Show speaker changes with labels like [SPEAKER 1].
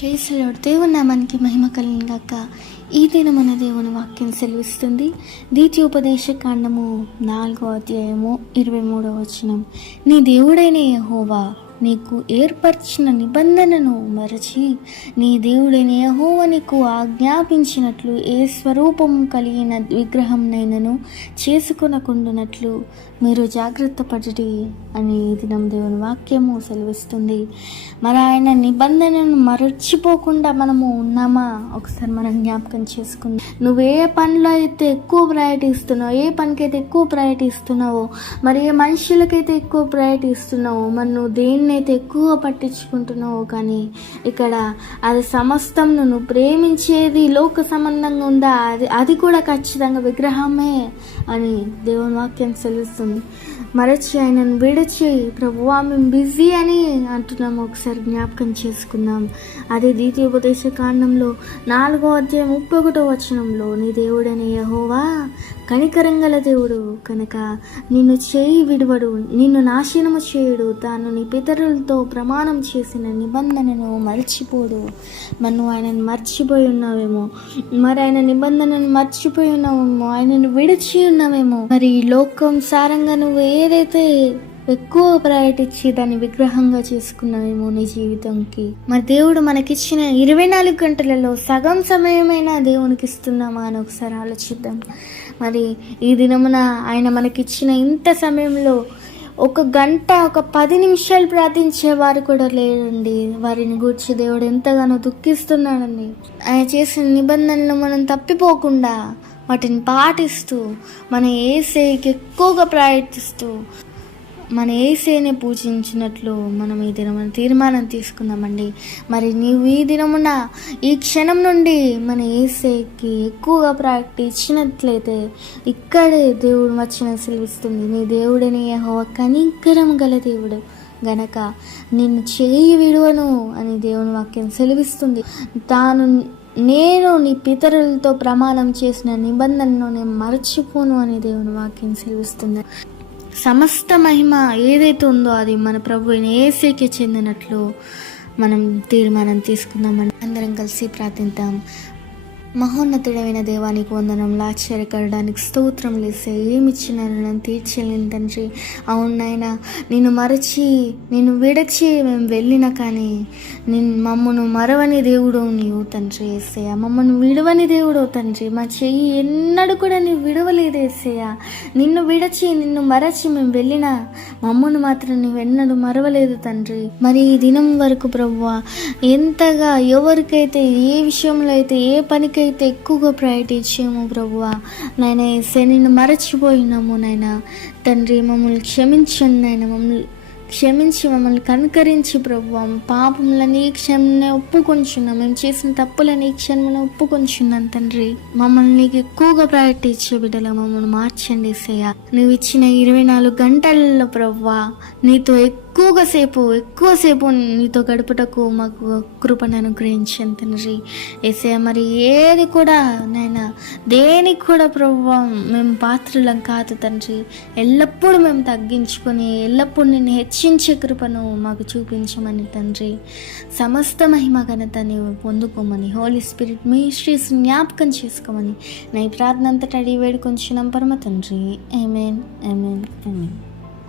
[SPEAKER 1] ప్రేసలోడు దేవుని నామానికి మహిమ కలిగిన ఈ దిన మన దేవుని వాక్యం సెలవిస్తుంది. ద్వితీయోపదేశ కాండము నాలుగో అధ్యాయము ఇరవై మూడో వచనం. నీ దేవుడైన యహోవా నీకు ఏర్పరిచిన నిబంధనను మరచి నీ దేవుడైన యహోవ నీకు ఆజ్ఞాపించినట్లు ఏ స్వరూపము కలిగిన విగ్రహంనైనను చేసుకొనకుండునట్లు మీరు జాగ్రత్త పడటి అని దినం దేవుని వాక్యము సెలవిస్తుంది. మరి ఆయన నిబంధనను మరచిపోకుండా మనము ఉన్నామా? ఒకసారి మనం జ్ఞాపకం చేసుకుందాం. నువ్వు ఏ పనిలో అయితే ఎక్కువ ప్రయారిటీ ఇస్తున్నావు ఏ పనికైతే ఎక్కువ ప్రయారిటీ ఇస్తున్నావో మరి ఏ మనుషులకైతే ఎక్కువ ప్రయారిటీ ఇస్తున్నావో మరి నువ్వు దేన్నైతే ఎక్కువ పట్టించుకుంటున్నావో కానీ ఇక్కడ అది సమస్తం నువ్వు ప్రేమించేది లోక సంబంధంగా ఉందా? అది అది కూడా ఖచ్చితంగా విగ్రహమే అని దేవుని వాక్యం う。మరచి ఆయనను విడిచి ప్రభువా మేము బిజీ అని అంటున్నాము ఒకసారి జ్ఞాపకం చేసుకుందాం. అదే ద్వితీయోపదేశ కాండంలో నాలుగో అధ్యాయం ముప్పై ఒకటో వచనంలో నీ దేవుడని యహోవా కనికరం గల దేవుడు. కనుక నిన్ను చేయి విడువడు. నిన్ను నాశనము చేయుడు. తాను నీ పితరులతో ప్రమాణం చేసిన నిబంధనను మర్చిపోడు. మనం ఆయనను మర్చిపోయి ఉన్నావేమో. మరి ఆయన నిబంధనను మర్చిపోయి ఉన్నావేమో. ఆయనను విడిచి ఉన్నావేమో మరి లోకం సారంగా నువ్వు ఏదైతే ఎక్కువ ప్రయారిటీ ఇచ్చి దాన్ని విగ్రహంగా చేసుకున్నామేమో నీ జీవితంకి మరి దేవుడు మనకిచ్చిన ఇరవై నాలుగు గంటలలో సగం సమయమైనా దేవునికి ఇస్తున్నామా అని ఒకసారి ఆలోచిద్దాం. మరి ఈ దినమున ఆయన మనకిచ్చిన ఇంత సమయంలో ఒక గంట ఒక పది నిమిషాలు ప్రార్థించే వారు కూడా లేరండి. వారిని గూర్చి దేవుడు ఎంతగానో దుఃఖిస్తున్నాడండి. ఆయన చేసిన నిబంధనలు మనం తప్పిపోకుండా వాటిని పాటిస్తూ మన ఏసేకి ఎక్కువగా ప్రయత్నిస్తూ మన ఏసేని పూజించినట్లు మనం ఈ దినమున తీర్మానం తీసుకుందామండి. మరి నీవు ఈ దినమున ఈ క్షణం నుండి మన ఏసేకి ఎక్కువగా ప్రాక్టీ ఇచ్చినట్లయితే ఇక్కడే దేవుడు వచ్చిన సెలవిస్తుంది. నీ దేవుడిని యెహోవా కనికరం గల దేవుడు. గనక నిన్ను చేయి విడువను అని దేవుని వాక్యం సెలవిస్తుంది. తాను నేను నీ పితరులతో ప్రమాణం చేసిన నిబంధనను నేను మర్చిపోను అని దేవుని వాక్యం సెలవిస్తుంది. సమస్త మహిమ ఏదైతే ఉందో అది మన ప్రభు అయిన ఏసేకి చెందినట్లు మనం తీర్మానం తీసుకుందామని అందరం కలిసి ప్రార్థిద్దాం. మహోన్నతుడైన దేవానికి వందనంలో ఆశ్చర్యకరడానికి స్తోత్రం లేసే ఏమిచ్చిన రుణం తీర్చలేని తండ్రి. అవును నేను నిన్ను మరచి నేను విడచి మేము వెళ్ళిన కానీ నిన్ను మమ్మను మరవని దేవుడు నీవు తండ్రి ఏసయ్య. మమ్మను విడవని దేవుడు తండ్రి. మా చెయ్యి ఎన్నడూ కూడా నీవు విడవలేదు ఏసయ్య. నిన్ను విడచి నిన్ను మరచి మేము వెళ్ళిన మమ్మను మాత్రం నీవెన్నడూ మరవలేదు తండ్రి. మరి ఈ దినం వరకు ప్రవ్వా ఎంతగా ఎవరికైతే ఏ విషయంలో అయితే ఏ పనికైతే ఎక్కువగా ప్రయారిటీ ఇచ్చాము ప్రవ్వా నాయన ఏసే నిన్ను మరచిపోయినాము నాయన. తండ్రి మమ్మల్ని క్షమించండి నాయన మమ్మల్ని క్షమించి మమ్మల్ని కనుకరించి ప్రభు పాపములని క్షమనే ఒప్పుకొంచున్నాం. మేము చేసిన తప్పులని క్షమను ఒప్పుకొంచున్నాను తండ్రి. మమ్మల్ని నీకు ఎక్కువగా ప్రయారిటీ ఇచ్చే బిడ్డలా మమ్మల్ని మార్చండి సయ్యా నువ్వు ఇచ్చిన ఇరవై నాలుగు గంటలలో ప్రవ్వా నీతో ఎక్కువగా సేపు ఎక్కువసేపు నీతో గడుపుటకు మాకు కృపను అనుగ్రహించాను తండ్రి ఏసే మరి ఏది కూడా నాయన దేనికి కూడా ప్రభావం మేము పాత్రలం కాదు తండ్రి. ఎల్లప్పుడూ మేము తగ్గించుకొని ఎల్లప్పుడూ నేను హెచ్చించే కృపను మాకు చూపించమని తండ్రి. సమస్త మహిమ ఘనతని పొందుకోమని హోలీ స్పిరిట్ మీ శ్రీస్ జ్ఞాపకం చేసుకోమని నా ఈ ప్రార్థన అంతటా అడిగి వేడుకొంచున్నాం పరమ తండ్రి. Amen amen amen